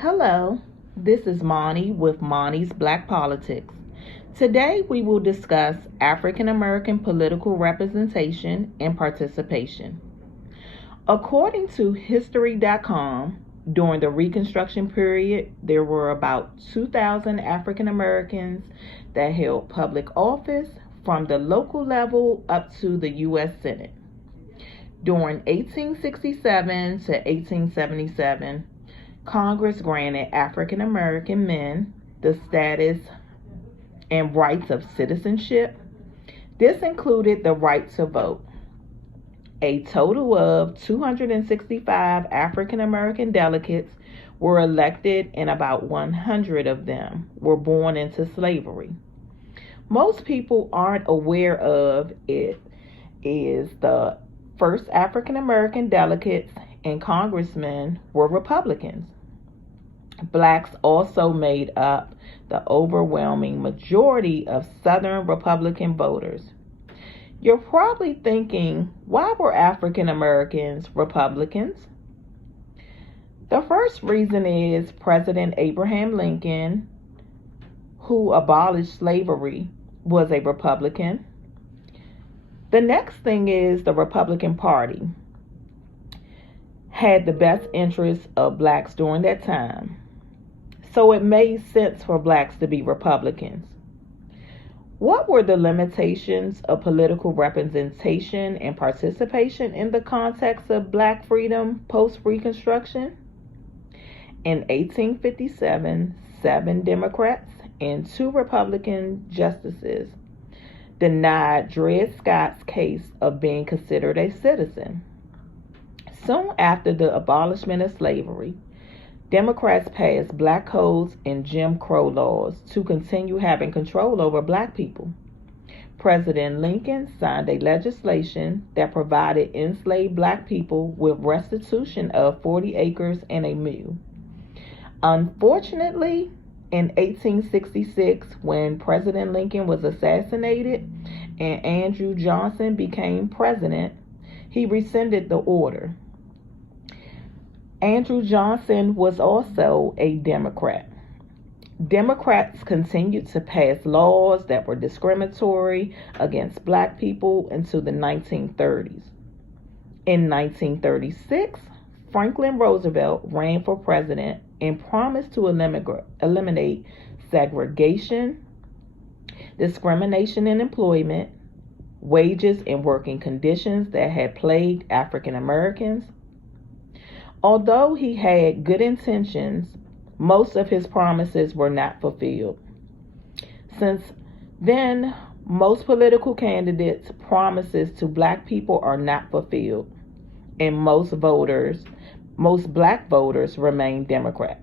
Hello, this is Monty with Monty's Black Politics. Today we will discuss African American political representation and participation. According to History.com, during the Reconstruction period, there were about 2,000 African Americans that held public office from the local level up to the U.S. Senate. During 1867 to 1877, Congress granted African American men the status and rights of citizenship. This included the right to vote. A total of 265 African American delegates were elected, and about 100 of them were born into slavery. Most people aren't aware of it is the first African American delegates and congressmen were Republicans. Blacks also made up the overwhelming majority of Southern Republican voters. You're probably thinking, why were African Americans Republicans? The first reason is President Abraham Lincoln, who abolished slavery, was a Republican. The next thing is the Republican Party had the best interests of blacks during that time. So it made sense for blacks to be Republicans. What were the limitations of political representation and participation in the context of black freedom post-Reconstruction? In 1857, 7 Democrats and 2 Republican justices denied Dred Scott's case of being considered a citizen. Soon after the abolishment of slavery, Democrats passed black codes and Jim Crow laws to continue having control over black people. President Lincoln signed a legislation that provided enslaved black people with restitution of 40 acres and a mule. Unfortunately, in 1866, when President Lincoln was assassinated and Andrew Johnson became president, he rescinded the order. Andrew Johnson was also a Democrat. Democrats continued to pass laws that were discriminatory against black people into the 1930s. In 1936, Franklin Roosevelt ran for president and promised to eliminate segregation, discrimination in employment, wages and working conditions that had plagued African Americans. Although he had good intentions, most of his promises were not fulfilled. Since then, most political candidates' promises to black people are not fulfilled, and most black voters remain Democrat.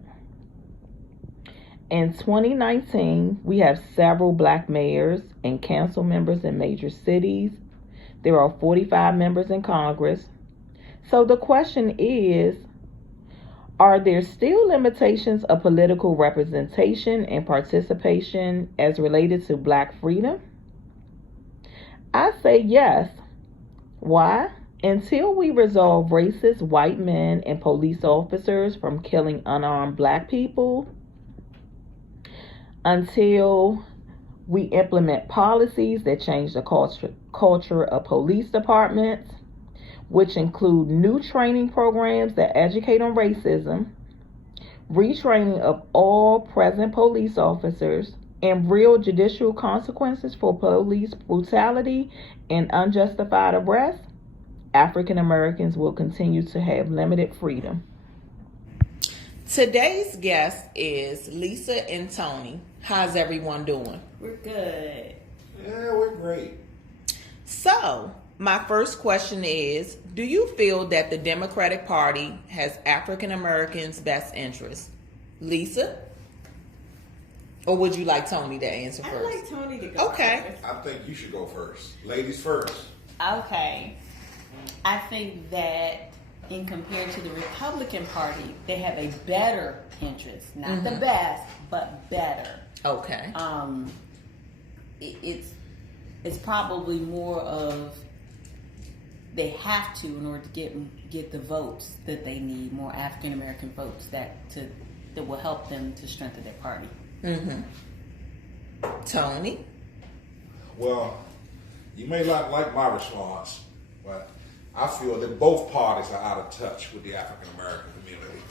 In 2019, we have several black mayors and council members in major cities. There are 45 members in Congress. So the question is, are there still limitations of political representation and participation as related to black freedom? I say yes. Why? Until we resolve racist white men and police officers from killing unarmed black people, until we implement policies that change the culture of police departments, which include new training programs that educate on racism, retraining of all present police officers, and real judicial consequences for police brutality and unjustified arrest, African Americans will continue to have limited freedom. Today's guest is Lisa and Tony. How's everyone doing? We're good. Yeah, we're great. So, my first question is, do you feel that the Democratic Party has African Americans' best interests? Lisa? Or would you like Tony to answer first? I'd like Tony to go Okay. first. I think you should go first. Ladies first. Okay. I think that in compared to the Republican Party, they have a better interest. Not the best, but better. Okay. It's probably more of they have to in order to get the votes that they need, more African American votes that to that will help them to strengthen their party. Tony? Well, you may not like my response, but I feel that both parties are out of touch with the African American community.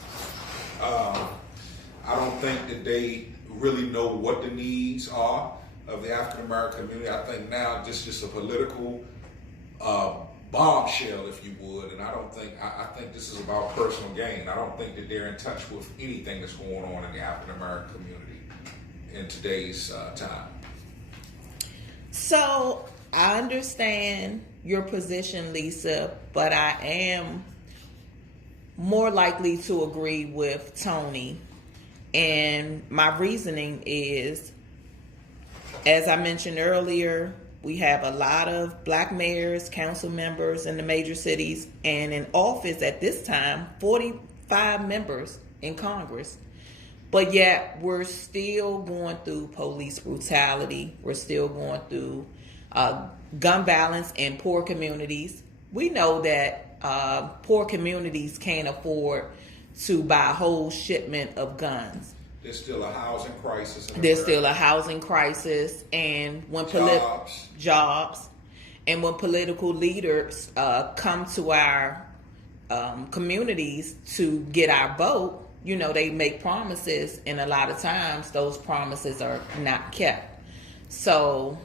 I don't think that they really know what the needs are of the African American community. I think now this is just a political bombshell, if you would, and I think this is about personal gain. I don't think that they're in touch with anything that's going on in the African American community in today's time. So I understand your position, Lisa, but I am more likely to agree with Tony. And my reasoning is, as I mentioned earlier, we have a lot of black mayors, council members in the major cities, and in office at this time, 45 members in Congress. But yet we're still going through police brutality. We're still going through gun violence in poor communities. We know that poor communities can't afford to buy a whole shipment of guns. There's still a housing crisis. There's still a housing crisis, and when jobs, and when political leaders come to our communities to get our vote, you know, they make promises, and a lot of times those promises are not kept. So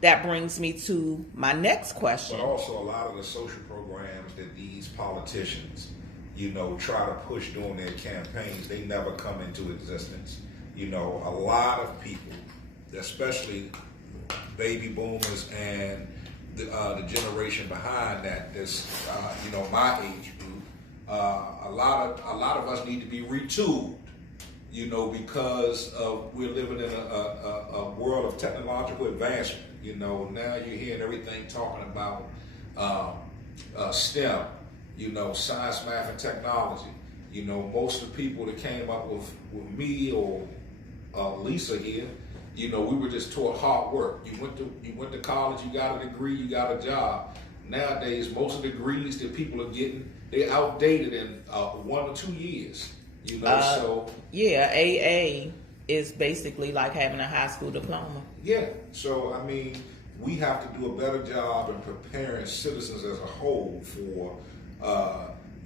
that brings me to my next question. But also a lot of the social programs that these politicians, you know, try to push during their campaigns, they never come into existence. You know, a lot of people, especially baby boomers and the generation behind that, this, you know, my age group, a lot of us need to be retooled, you know, because we're living in a world of technological advancement. You know, now you're hearing everything talking about STEM, you know, science, math, and technology. You know, most of the people that came up with me or Lisa here, you know, we were just taught hard work. You went to college, you got a degree, you got a job. Nowadays, most of the degrees that people are getting, they're outdated in 1 or 2 years. You know, so yeah, AA is basically like having a high school diploma. Yeah, so I mean, we have to do a better job in preparing citizens as a whole for,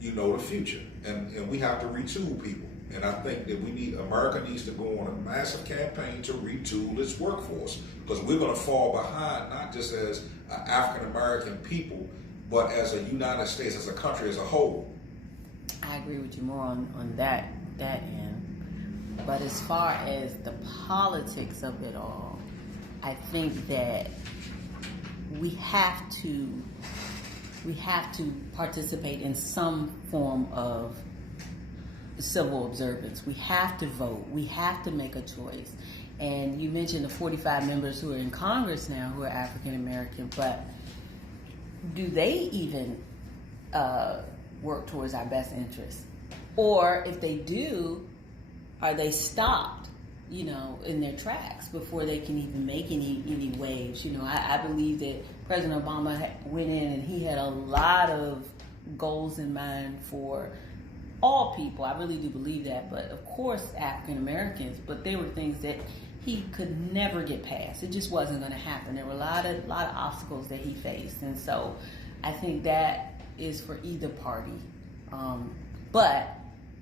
you know, the future, and we have to retool people. And I think that America needs to go on a massive campaign to retool its workforce, because we're going to fall behind, not just as African American people, but as a United States, as a country as a whole. I agree with you more on that end. But as far as the politics of it all, I think that we have to participate in some form of civil observance. We have to vote. We have to make a choice. And you mentioned the 45 members who are in Congress now who are African American, but do they even work towards our best interests? Or if they do, are they stopped, you know, in their tracks before they can even make any waves? You know, I believe that President Obama went in and he had a lot of goals in mind for all people. I really do believe that, but of course African Americans. But there were things that he could never get past. It just wasn't going to happen. There were a lot of obstacles that he faced, and so I think that is for either party. But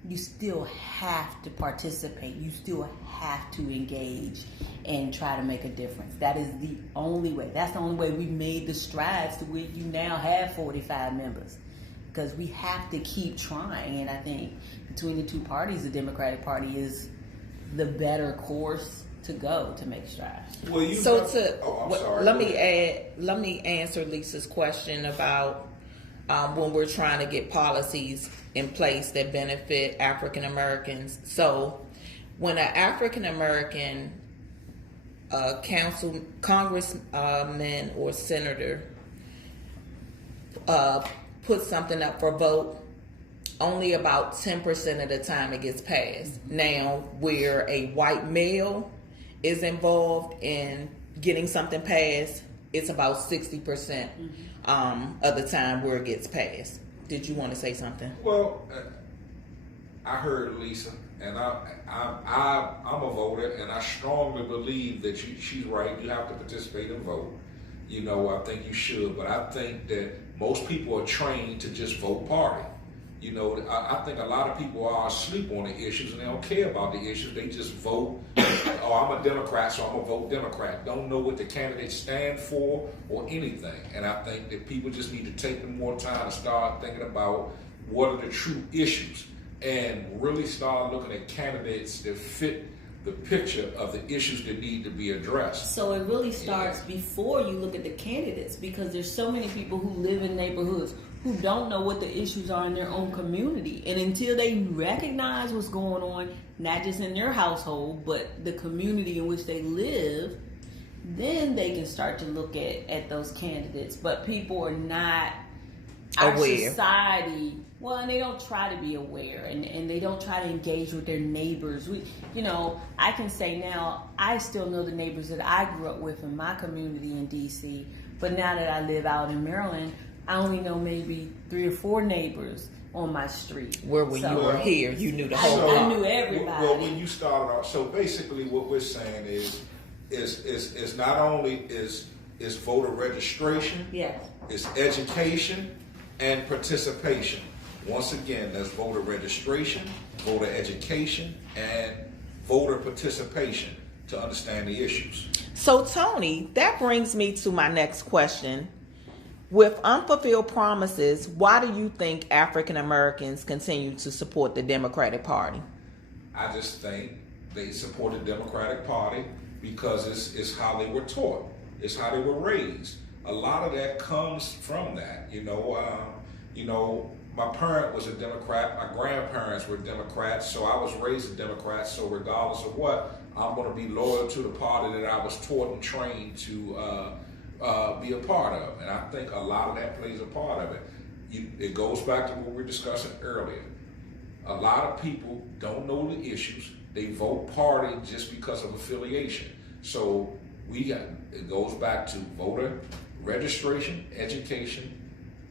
you still have to participate. You still have to engage and try to make a difference. That is the only way. That's the only way we made the strides to where you now have 45 members. Because we have to keep trying, and I think between the two parties, the Democratic Party is the better course to go to make strides. Well, let me answer Lisa's question about when we're trying to get policies in place that benefit African Americans. So when an African American congressman or senator put something up for vote, only about 10% of the time it gets passed. Now, where a white male is involved in getting something passed, it's about 60% of the time where it gets passed. Did you want to say something? Well, I heard Lisa, And I'm a voter, and I strongly believe that she's right. You have to participate and vote. I think you should, but I think that most people are trained to just vote party. I think a lot of people are asleep on the issues and they don't care about the issues. They just vote. Oh, I'm a Democrat, so I'm going to vote Democrat. Don't know what the candidates stand for or anything. And I think that people just need to take them more time to start thinking about what are the true issues and really start looking at candidates that fit the picture of the issues that need to be addressed. So it really starts before you look at the candidates, because there's so many people who live in neighborhoods who don't know what the issues are in their own community. And until they recognize what's going on, not just in their household, but the community in which they live, then they can start to look at those candidates. But people are not, our society, well, and they don't try to be aware, and they don't try to engage with their neighbors. I can say now, I still know the neighbors that I grew up with in my community in D.C., but now that I live out in Maryland, I only know maybe 3 or 4 neighbors on my street. Where when you were here, you knew the whole I knew everybody. Well, when you started off, so basically what we're saying is not only is voter registration, it's education and participation. Once again, that's voter registration, voter education, and voter participation to understand the issues. So, Tony, that brings me to my next question. With unfulfilled promises, why do you think African Americans continue to support the Democratic Party? I just think they support the Democratic Party because it's how they were taught. It's how they were raised. A lot of that comes from that. My parent was a Democrat. My grandparents were Democrats, so I was raised a Democrat. So regardless of what, I'm going to be loyal to the party that I was taught and trained to be a part of. And I think a lot of that plays a part of it. It goes back to what we were discussing earlier. A lot of people don't know the issues. They vote party just because of affiliation. So it goes back to voter registration, education,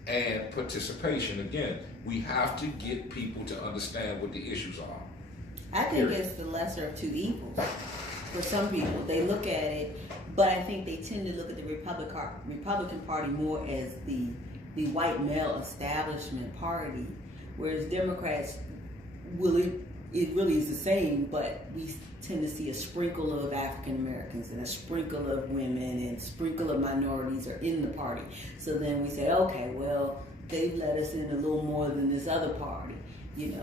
and participation. Again, we have to get people to understand what the issues are. I think it's the lesser of two evils. For some people, they look at it, but I think they tend to look at the Republican Party more as the white male establishment party, whereas Democrats, it really is the same, but we tend to see a sprinkle of African Americans and a sprinkle of women and a sprinkle of minorities are in the party. So then we say, okay, well, they've let us in a little more than this other party.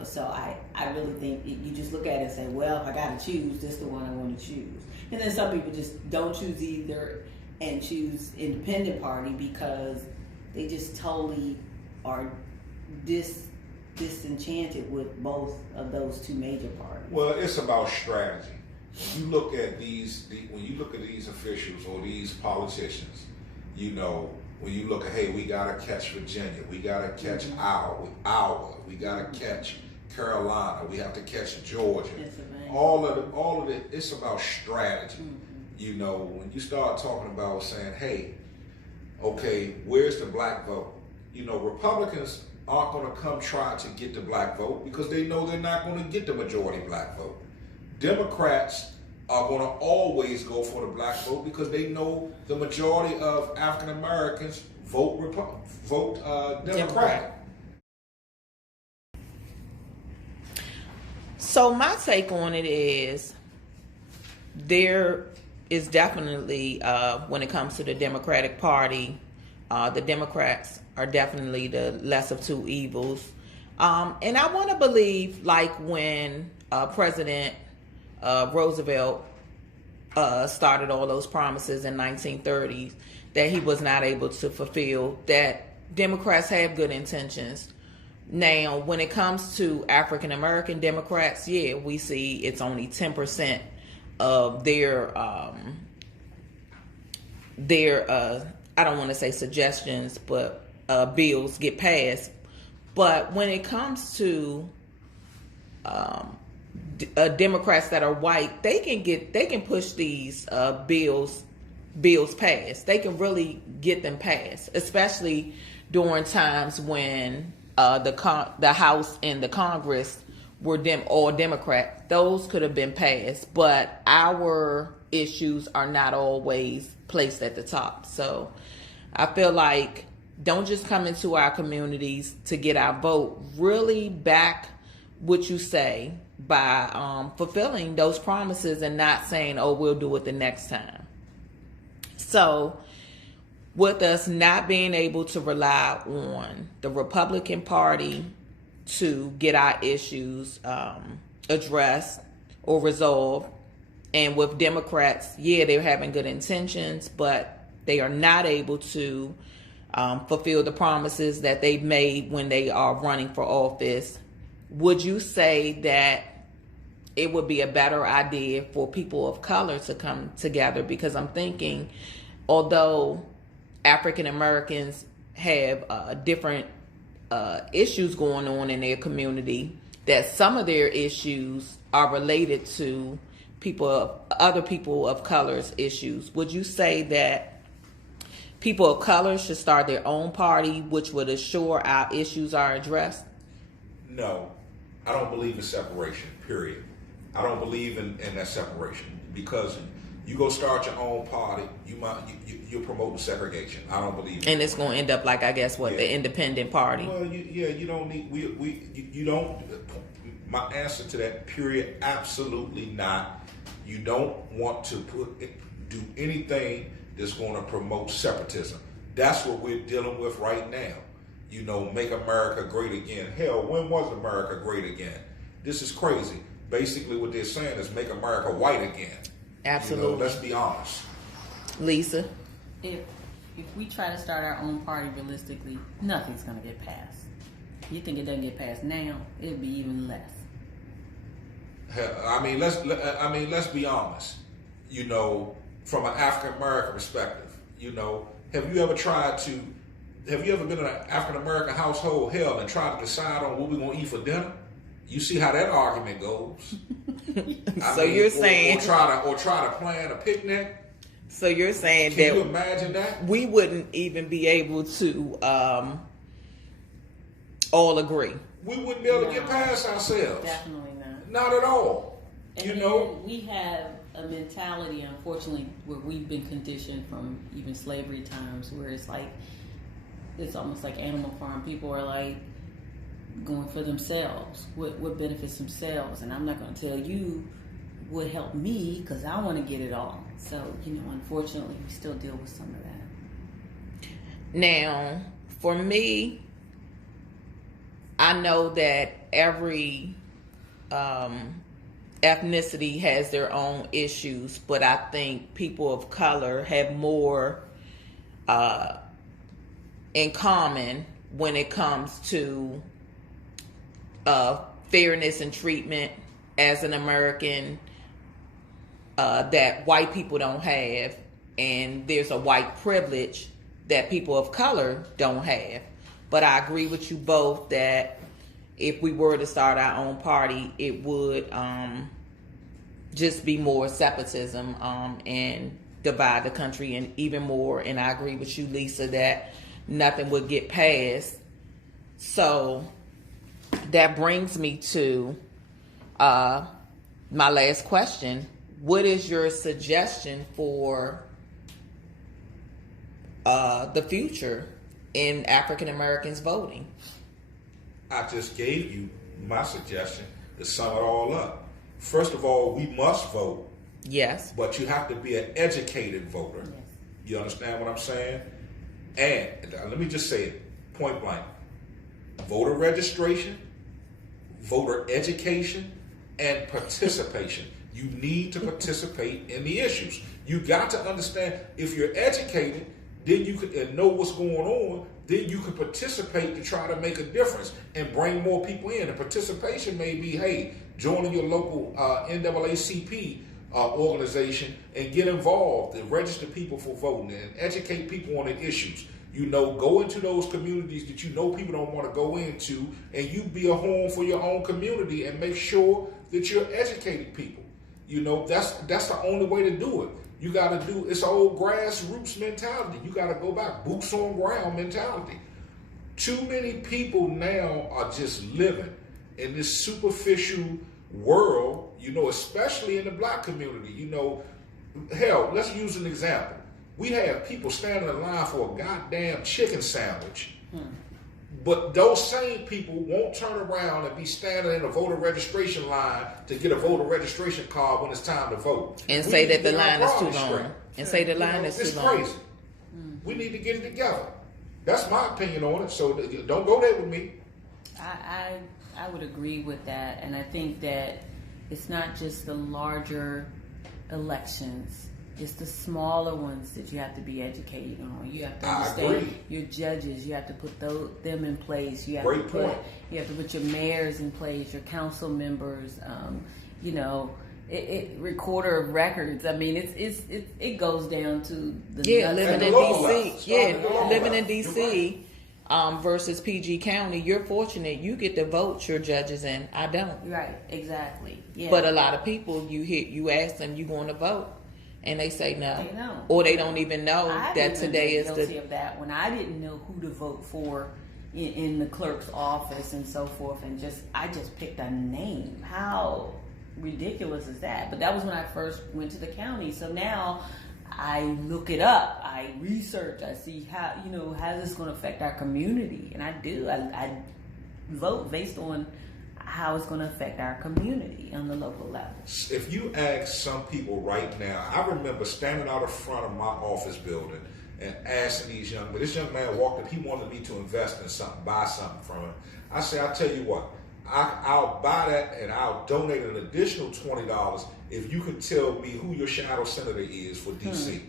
So I really think you just look at it and say, well, if I got to choose, this is the one I want to choose. And then some people just don't choose either and choose independent party because they just totally are disenchanted with both of those two major parties. Well, it's about strategy. When you look at these officials or these politicians, when you look at, hey, we got to catch Virginia, we got to catch Iowa, we got to catch Carolina, we have to catch Georgia. All of it, it's about strategy. When you start talking about saying, hey, okay, where's the black vote? Republicans aren't going to come try to get the black vote because they know they're not going to get the majority black vote. Democrats are going to always go for the black vote because they know the majority of African Americans vote Democratic. So my take on it is there is definitely, when it comes to the Democratic Party, the Democrats are definitely the less of two evils. And I want to believe, like when President Roosevelt started all those promises in 1930s that he was not able to fulfill, that Democrats have good intentions. Now, when it comes to African American Democrats, we see it's only 10% of their I don't want to say suggestions, but bills get passed. But when it comes to Democrats that are white, they can push these bills passed. They can really get them passed, especially during times when the House and the Congress were all Democrat, those could have been passed, but our issues are not always placed at the top. So I feel like don't just come into our communities to get our vote. Really back what you say by fulfilling those promises and not saying, oh, we'll do it the next time. So with us not being able to rely on the Republican Party to get our issues addressed or resolved, and with Democrats, yeah, they're having good intentions, but they are not able to fulfill the promises that they've made when they are running for office. Would you say that it would be a better idea for people of color to come together? Because I'm thinking, although African Americans have different issues going on in their community, that some of their issues are related to other people of color's issues. Would you say that people of color should start their own party, which would assure our issues are addressed? No, I don't believe in separation, period. I don't believe in that separation, because you go start your own party, you're promoting segregation. I don't believe in and it's going to end up like, I guess, the independent party. Well, you don't need, you don't, my answer to that, period, absolutely not. You don't want to do anything that's going to promote separatism. That's what we're dealing with right now. Make America great again. Hell, when was America great again? This is crazy. Basically what they're saying is make America white again. Absolutely. Let's be honest. Lisa? If we try to start our own party realistically, nothing's going to get passed. You think it doesn't get passed now, it'll be even less. Let's be honest. From an African American perspective, have you ever been in an African American household, hell, and tried to decide on what we're gonna eat for dinner? You see how that argument goes. You're saying, or try to plan a picnic. So you're saying Can you imagine that? We wouldn't even be able to all agree. We wouldn't be able to get past ourselves. Definitely not. Not at all. And we have a mentality, unfortunately, where we've been conditioned from even slavery times, where it's almost like Animal Farm. People are like going for themselves, what benefits themselves, and I'm not going to tell you what helped me because I want to get it all. So, unfortunately, we still deal with some of that. Now, for me, I know that every ethnicity has their own issues, but I think people of color have more in common when it comes to fairness and treatment as an American that white people don't have, and there's a white privilege that people of color don't have. But I agree with you both that if we were to start our own party, it would just be more separatism and divide the country and even more. And I agree with you, Lisa, that nothing would get passed. So that brings me to my last question. What is your suggestion for the future in African Americans voting? I just gave you my suggestion to sum it all up. First of all, we must vote. Yes. But you have to be an educated voter. Yes. You understand what I'm saying? And let me just say it point blank. Voter registration, voter education, and participation. You need to participate in the issues. You got to understand, if you're educated, then you could know what's going on, then you could participate to try to make a difference and bring more people in. And participation may be, hey, joining your local NAACP organization and get involved and register people for voting and educate people on the issues. Go into those communities that people don't want to go into, and you be a home for your own community and make sure that you're educating people. That's the only way to do it. You got to do, it's an old grassroots mentality. You got to go back, boots on ground mentality. Too many people now are just living in this superficial world, especially in the black community. Hell, let's use an example. We have people standing in line for a goddamn chicken sandwich, but those same people won't turn around and be standing in a voter registration line to get a voter registration card when it's time to vote. And say that the line is too long. And say the line is too long. It's crazy. We need to get it together. That's my opinion on it, so don't go there with me. I would agree with that, and I think that it's not just the larger elections. It's the smaller ones that you have to be educated on. You have to understand your judges. You have to put them in place. You have Great point. You have to put your mayors in place, your council members. Recorder of records. I mean, it goes down to the living in DC. Living in DC. Versus PG County, you're fortunate you get to vote your judges in. I don't. Right, exactly. Yeah. But a lot of people, you ask them, you going to vote, and they say no, they know. Or they don't even know that today is guilty of that when I didn't know who to vote for in the clerk's office and so forth, and I just picked a name. How ridiculous is that? But that was when I first went to the county. So now I look it up, I research, I see how this is going to affect our community, and I do. I vote based on how it's going to affect our community on the local level. If you ask some people right now, I remember standing out in front of my office building and asking these young men. This young man walked up, he wanted me to invest in something, buy something from him. I said, I'll tell you what, I'll buy that and I'll donate an additional $20 if you can tell me who your shadow senator is for DC.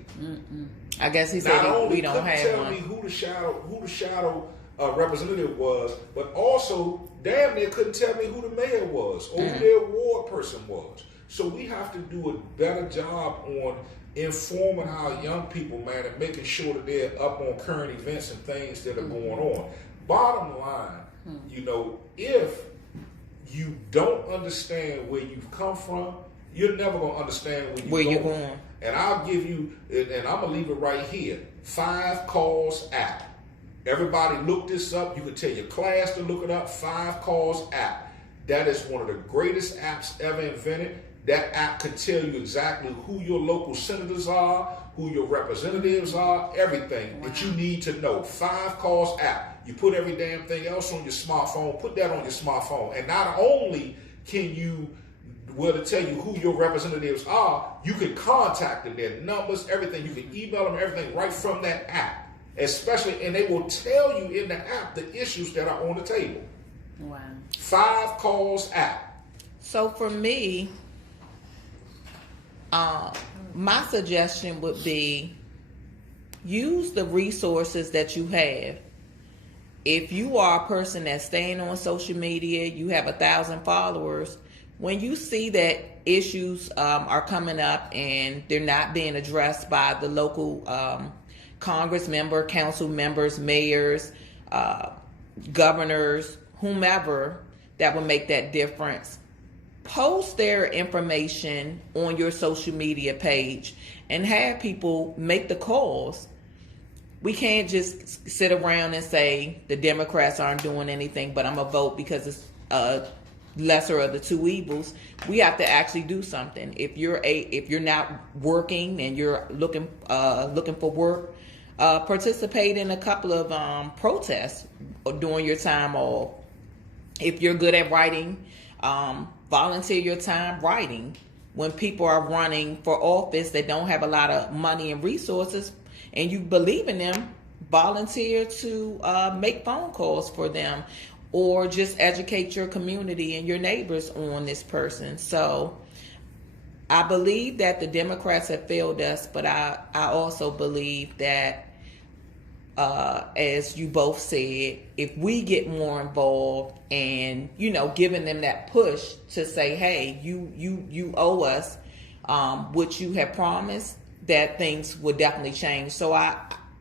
I guess he said we don't have one. Not only tell me who the shadow representative was, but also damn near couldn't tell me who the mayor was or who their ward person was. So we have to do a better job on informing our young people, man, and making sure that they're up on current events and things that are going on. Bottom line, if you don't understand where you've come from, you're never going to understand where you're going. And I'll give you, and I'm going to leave it right here, 5 Cause app. Everybody look this up. You can tell your class to look it up, 5 Cause app. That is one of the greatest apps ever invented. That app can tell you exactly who your local senators are, who your representatives are, everything that you need to know. 5 Cause app. You put every damn thing else on your smartphone, put that on your smartphone. And not only can you to tell you who your representatives are, you can contact them, their numbers, everything. You can email them, everything right from that app. Especially, and they will tell you in the app the issues that are on the table. Wow. 5 Cause app. So for me, my suggestion would be use the resources that you have. If you are a person that's staying on social media, you have 1,000 followers, when you see that issues are coming up and they're not being addressed by the local Congress member, council members, mayors, governors, whomever that will make that difference, post their information on your social media page and have people make the calls. We can't just sit around and say the Democrats aren't doing anything, but I'm going to vote because it's lesser of the two evils. We have to actually do something. If you're not working and you're looking for work, participate in a couple of protests during your time off. If you're good at writing, volunteer your time writing. When people are running for office that don't have a lot of money and resources, and you believe in them, volunteer to make phone calls for them, or just educate your community and your neighbors on this person. So I believe that the Democrats have failed us, but I also believe that, as you both said, if we get more involved and, giving them that push to say, hey, you owe us what you have promised, that things will definitely change. So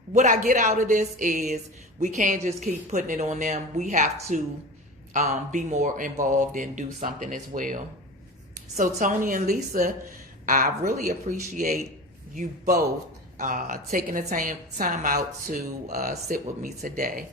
what I get out of this is we can't just keep putting it on them. We have to be more involved and do something as well. So Tony and Lisa, I really appreciate you both taking the time out to sit with me today.